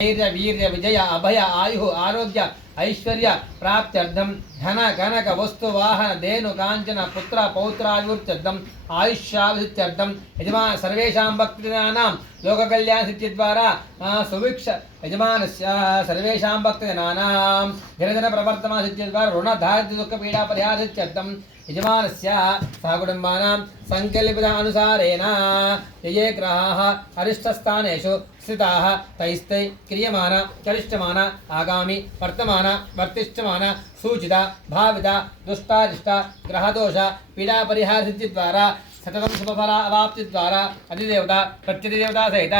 धैर्य वीर्य विजय अभय आयु आरोग्य ऐश्वर्य प्राप्त्यर्थम धन कनक वस्तु वाहन धेनु कांचन पुत्र पौत्राभिवृद्ध्यर्थम आयुष्याभिवृद्ध्यर्थम यजमान सर्वेषां भक्तजनानां लोककल्याणसिद्धिद्वारा सुभिक्ष यजमानस्य सर्वेषां भक्तजनानां जनजन प्रवर्तमानसिद्धिद्वारा ऋण दारिद्र्य दुःख पीडा परिहारसिद्ध्यर्थम यजमानस्य सहकुटुम्बानां सङ्कल्पितानुसारेण ये ग्रहाः अरिष्टस्थानेषु स्थिताः तैस्तै क्रियमाण चलिष्यमाण आगामि वर्तमान वर्तिष्यमाण सूचित भावित दुष्टारिष्ट ग्रहदोष पीडा परिहारसिद्धिद्वारा सततं शुभफलावाप्तिद्वारा अधिदेवता प्रत्यधिदेवता सहित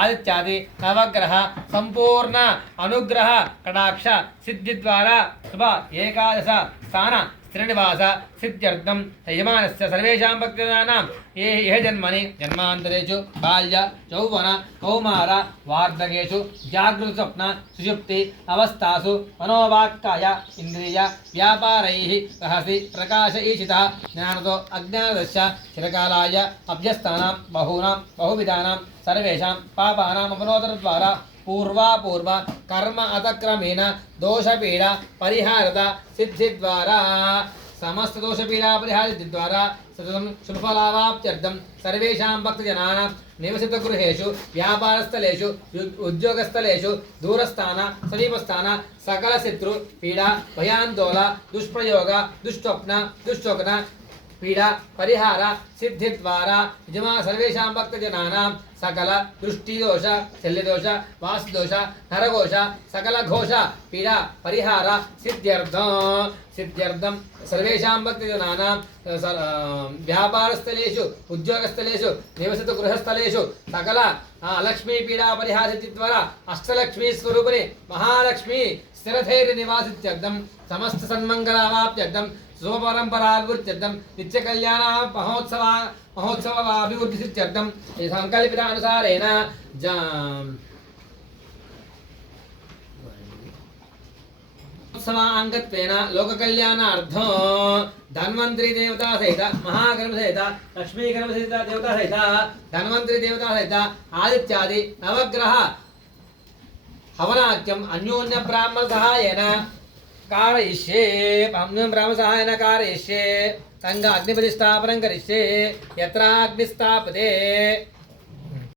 आदित्यादि नवग्रह संपूर्ण अनुग्रह कटाक्ष सिद्धिद्वारा शुभ एकादश स्थान स्त्रीनिवास सिद्ध्यर्थम यजमानस्य सर्वेषां भक्तजनानां ये जन्मनि जन्मान्तरेषु बाल्य यौवन कौमार वार्धकेषु जागृत स्वप्न सुषुप्ति अवस्थासु मनोवाक्काय इन्द्रिय व्यापारैः रहसि प्रकाश ईशितः ज्ञानतो अज्ञानदस्य चिरकालाय अभ्यस्तानां बहूनां बहुविधानां सर्वेषां पापानाम् अपनोदरद्वारा पूर्वापूर्व कर्म अतक्रमेण दोषपीडा परिहारत सिद्धिद्वारा समस्त दोषपीडा परिहारसिद्धिद्वारा सततं शुभफलावाप्त्यर्थं सर्वेषां भक्तजनानां निवसितगृहेषु व्यापारस्थलेषु उद्योगस्थलेषु दूरस्थान समीपस्थान सकलशत्रु पीडा भयान्दोल दुष्प्रयोग दुष्स्वप्न दुष्चोकन पीडा परिहार सिद्धिद्वारा यजमान सर्वेषां भक्तजनानां सकल दृष्टिदोष शल्यदोष वास्तुदोष नरघोष सकल घोष पीडा परिहार सिद्ध्यर्थं सर्वेषां भक्तजनानां व्यापारस्थलेषु उद्योगस्थलेषु निवसितगृहस्थलेषु सकल लक्ष्मी पीडा परिहारसिद्धिद्वारा अष्टलक्ष्मी स्वरूपिणी महालक्ष्मी स्थिरधैर्य निवासित्यर्थं समस्त सन्मंगलावाप्त्यर्थं शुभपरम्पराभिवृद्ध्यर्थं नित्यकल्याण महोत्सवाभिवृद्धिसिद्ध्यर्थं सङ्कल्पितानुसारेण उत्सवाङ्गत्वेन लोककल्याणार्थं धन्वन्तरी देवता सहित महागणपति सहित लक्ष्मी गणपति सहित देवता सहित धन्वन्तरी देवता सहित आदित्यादि नवग्रह हवनाख्यम अन्योन्य ब्राह्मण सहायेन कारयिष्ये अन्योन्य ब्राह्मण सहायेन कारयिष्ये तंग अग्निप्रतिष्ठापनं करिष्ये यत्र अग्निस्थापते